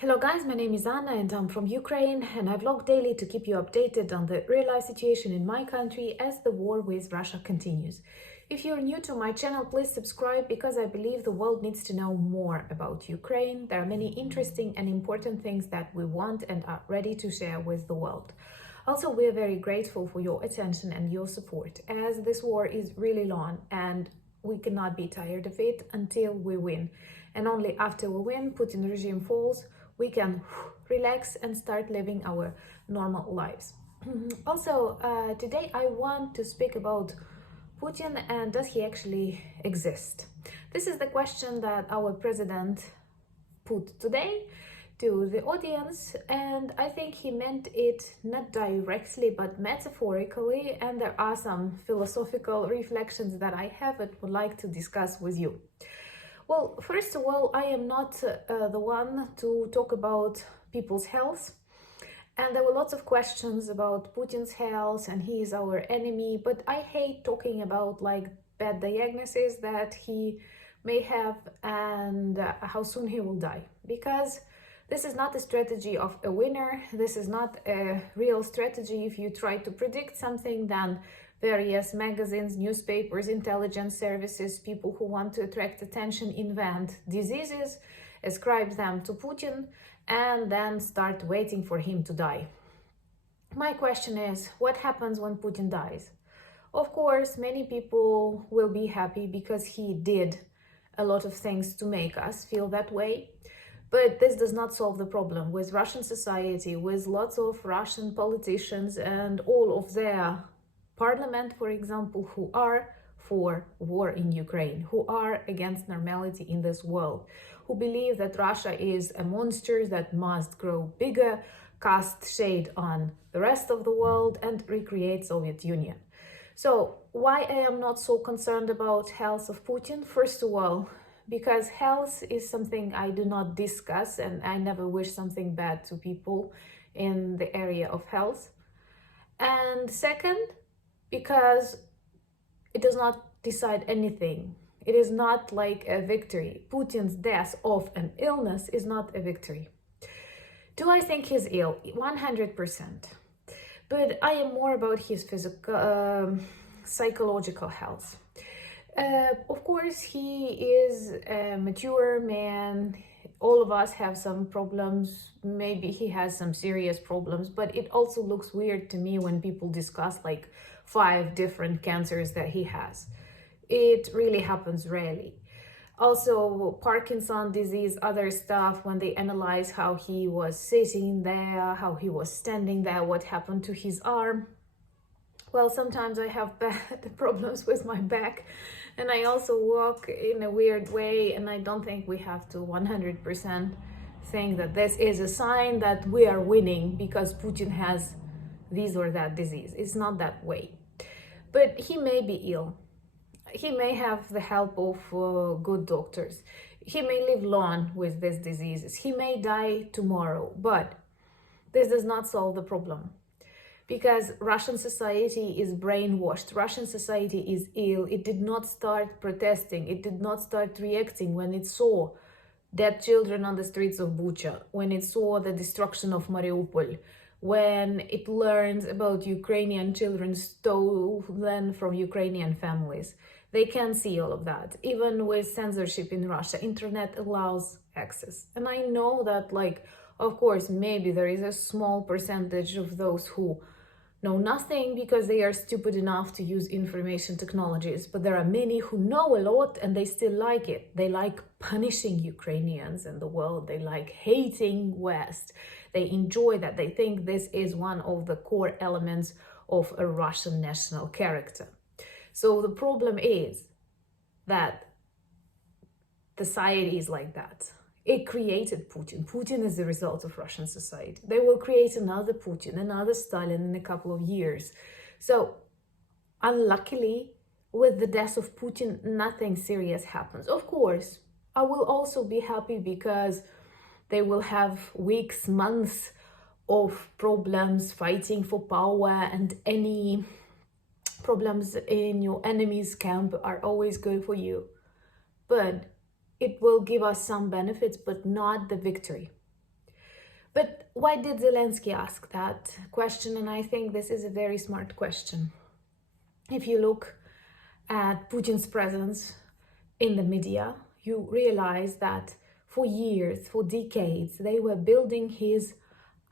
Hello guys, my name is Anna and I'm from Ukraine, and I vlog daily to keep you updated on the real life situation in my country as the war with Russia continues. If you're new to my channel, please subscribe because I believe the world needs to know more about Ukraine. There are many interesting and important things that we want and are ready to share with the world. Also, we are very grateful for your attention and your support, as this war is really long and we cannot be tired of it until we win. And only after we win, Putin regime falls, we can relax and start living our normal lives. Also, today I want to speak about Putin and does he actually exist? This is the question that our president put today to the audience, and I think he meant it not directly but metaphorically, and there are some philosophical reflections that I have and would like to discuss with you. Well, first of all, I am not the one to talk about people's health. And there were lots of questions about Putin's health and he is our enemy. But I hate talking about like bad diagnoses that he may have and how soon he will die. Because this is not a strategy of a winner. This is not a real strategy. If you try to predict something, then various magazines, newspapers, intelligence services, people who want to attract attention invent diseases, ascribe them to Putin, and then start waiting for him to die. My question is, what happens when Putin dies? Of course, many people will be happy because he did a lot of things to make us feel that way. But this does not solve the problem with Russian society, with lots of Russian politicians and all of their parliament, for example, who are for war in Ukraine, who are against normality in this world, who believe that Russia is a monster that must grow bigger, cast shade on the rest of the world and recreate Soviet Union. So why I am not so concerned about health of Putin? First of all, because health is something I do not discuss and I never wish something bad to people in the area of health. And second, because it does not decide anything. It is not like a victory. Putin's death of an illness is not a victory. Do I think he's ill? 100%. But I am more about his physical, psychological health. Of course, he is a mature man. All of us have some problems. Maybe he has some serious problems, but it also looks weird to me when people discuss like 5 different cancers that he has. It really happens rarely. Also, Parkinson's disease, other stuff, when they analyze how he was sitting there, how he was standing there, what happened to his arm. Well, sometimes I have bad problems with my back and I also walk in a weird way, and I don't think we have to 100% think that this is a sign that we are winning because Putin has this or that disease. It's not that way. But he may be ill. He may have the help of good doctors. He may live long with these diseases. He may die tomorrow, but this does not solve the problem. Because Russian society is brainwashed. Russian society is ill. It did not start protesting. It did not start reacting when it saw dead children on the streets of Bucha, when it saw the destruction of Mariupol, when it learned about Ukrainian children stolen from Ukrainian families. They can see all of that. Even with censorship in Russia, internet allows access. And I know that, like, of course, maybe there is a small percentage of those who know nothing because they are stupid enough to use information technologies, but there are many who know a lot and they still like it. They like punishing Ukrainians and the world. They like hating West. They enjoy that. They think this is one of the core elements of a Russian national character. So the problem is that society is like that. It created Putin. Putin is the result of Russian society. They will create another Putin, another Stalin in a couple of years. So, unluckily, with the death of Putin, nothing serious happens. Of course, I will also be happy because they will have weeks, months of problems fighting for power, and any problems in your enemy's camp are always good for you. But it will give us some benefits, but not the victory. But why did Zelensky ask that question? And I think this is a very smart question. If you look at Putin's presence in the media, you realize that for years, for decades, they were building his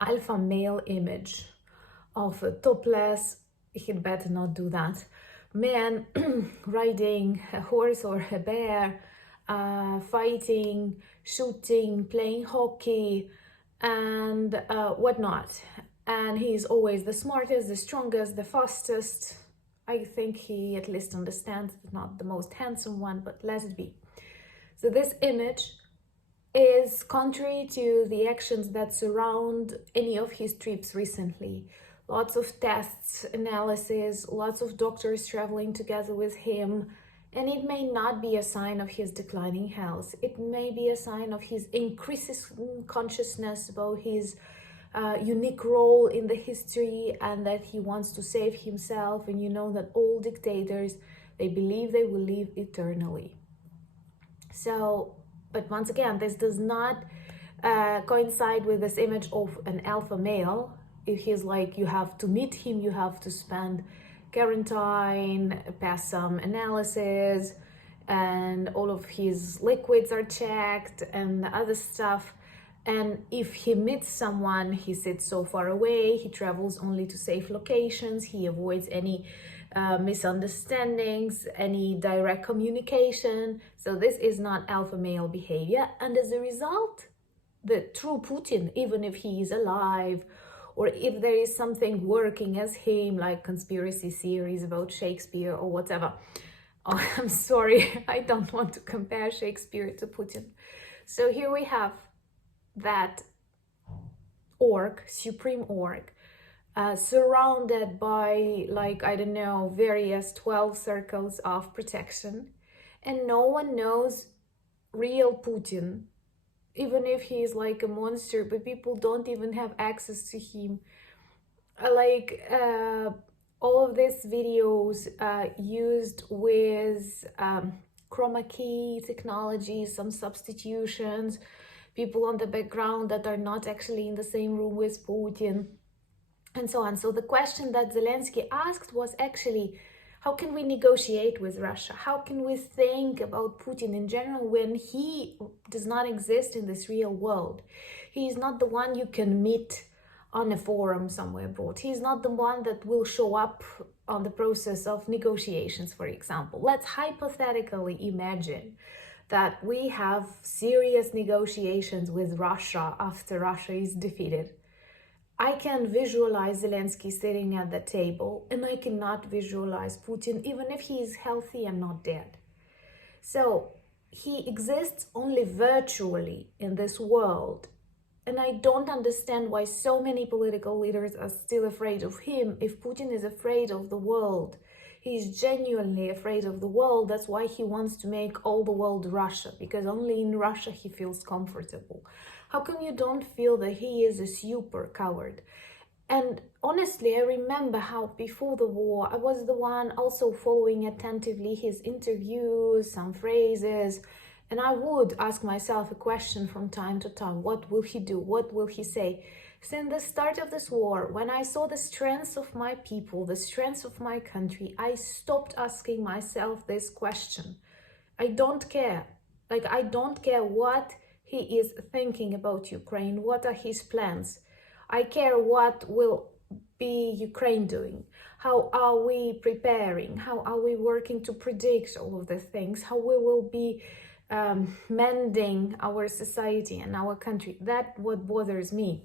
alpha male image of a topless, he'd better not do that, man riding a horse or a bear, fighting, shooting, playing hockey, and whatnot. And he's always the smartest, the strongest, the fastest. I think he at least understands, not the most handsome one, but let it be. So this image is contrary to the actions that surround any of his trips recently. Lots of tests, analysis, lots of doctors traveling together with him. And it may not be a sign of his declining health. It may be a sign of his increasing consciousness about his unique role in the history, and that he wants to save himself. And you know that all dictators, they believe they will live eternally. So, but once again, this does not coincide with this image of an alpha male. If he's like, you have to meet him, you have to spend quarantine, pass some analysis, and all of his liquids are checked and other stuff. And if he meets someone, he sits so far away, he travels only to safe locations, he avoids any misunderstandings, any direct communication. So this is not alpha male behavior. And as a result, the true Putin, even if he is alive, or if there is something working as him, like conspiracy theories about Shakespeare or whatever. Oh, I'm sorry, I don't want to compare Shakespeare to Putin. So here we have that orc, supreme orc, surrounded by, like, I don't know, various 12 circles of protection. And no one knows real Putin, even if he's like a monster, but people don't even have access to him. All of these videos used with chroma key technology, some substitutions, people on the background that are not actually in the same room with Putin, and so on. So the question that Zelensky asked was actually, how can we negotiate with Russia? How can we think about Putin in general when he does not exist in this real world? He is not the one you can meet on a forum somewhere abroad. He is not the one that will show up on the process of negotiations, for example. Let's hypothetically imagine that we have serious negotiations with Russia after Russia is defeated. I can visualize Zelensky sitting at the table, and I cannot visualize Putin, even if he is healthy and not dead. So he exists only virtually in this world. And I don't understand why so many political leaders are still afraid of him. If Putin is afraid of the world, he's genuinely afraid of the world. That's why he wants to make all the world Russia, because only in Russia he feels comfortable. How come you don't feel that he is a super coward? And honestly, I remember how before the war, I was the one also following attentively his interviews, some phrases, and I would ask myself a question from time to time. What will he do? What will he say? Since the start of this war, when I saw the strength of my people, the strength of my country, I stopped asking myself this question. I don't care. I don't care what he is thinking about Ukraine. What are his plans? I care what will be Ukraine doing. How are we preparing? How are we working to predict all of the things? How we will be mending our society and our country. That's what bothers me.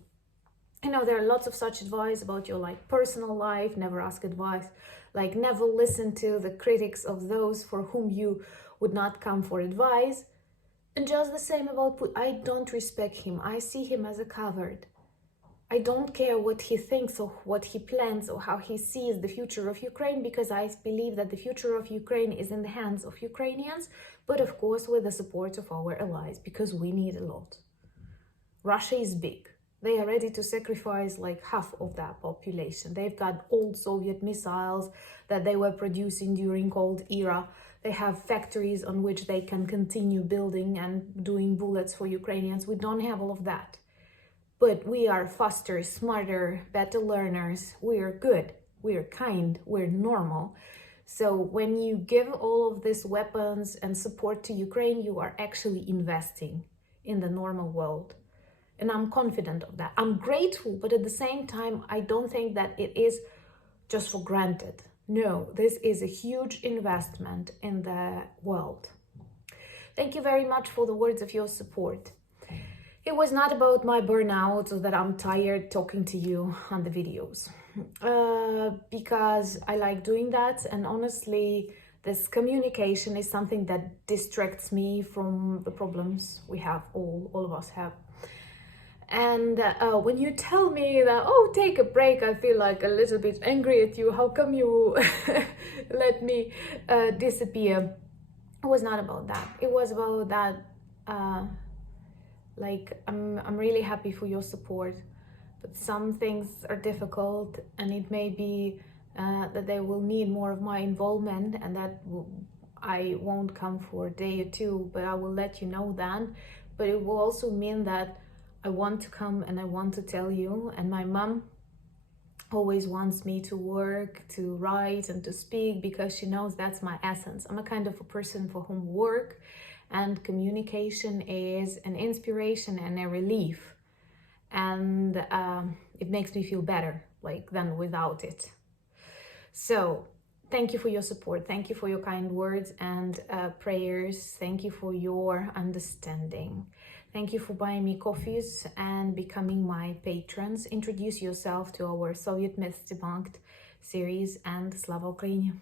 You know, there are lots of such advice about your personal life. Never ask advice. Never listen to the critics of those for whom you would not come for advice. And just the same about Putin. I don't respect him. I see him as a coward. I don't care what he thinks or what he plans or how he sees the future of Ukraine, because I believe that the future of Ukraine is in the hands of Ukrainians, but of course with the support of our allies, because we need a lot. Russia is big. They are ready to sacrifice half of that population. They've got old Soviet missiles that they were producing during Cold Era. They have factories on which they can continue building and doing bullets for Ukrainians. We don't have all of that. but we are faster, smarter, better learners. We are good, we are kind, we're normal. So when you give all of these weapons and support to Ukraine, you are actually investing in the normal world. And I'm confident of that. I'm grateful, but at the same time, I don't think that it is just for granted. No, this is a huge investment in the world. Thank you very much for the words of your support. It was not about my burnout or that I'm tired talking to you on the videos, because I like doing that, and honestly, this communication is something that distracts me from the problems we have, all of us have. And when you tell me that, oh, take a break, I feel like a little bit angry at you. How come you let me disappear? It was not about that. It was about that, like, I'm really happy for your support, but some things are difficult, and it may be that they will need more of my involvement, and that I won't come for a day or two, but I will let you know then. But it will also mean that I want to come and I want to tell you. And my mom always wants me to work, to write and to speak, because she knows that's my essence. I'm a kind of a person for whom work and communication is an inspiration and a relief. And it makes me feel better, like, than without it. So thank you for your support. Thank you for your kind words and prayers. Thank you for your understanding. Thank you for buying me coffees and becoming my patrons. Introduce yourself to our Soviet Myths Debunked series, and Slava Ukraini!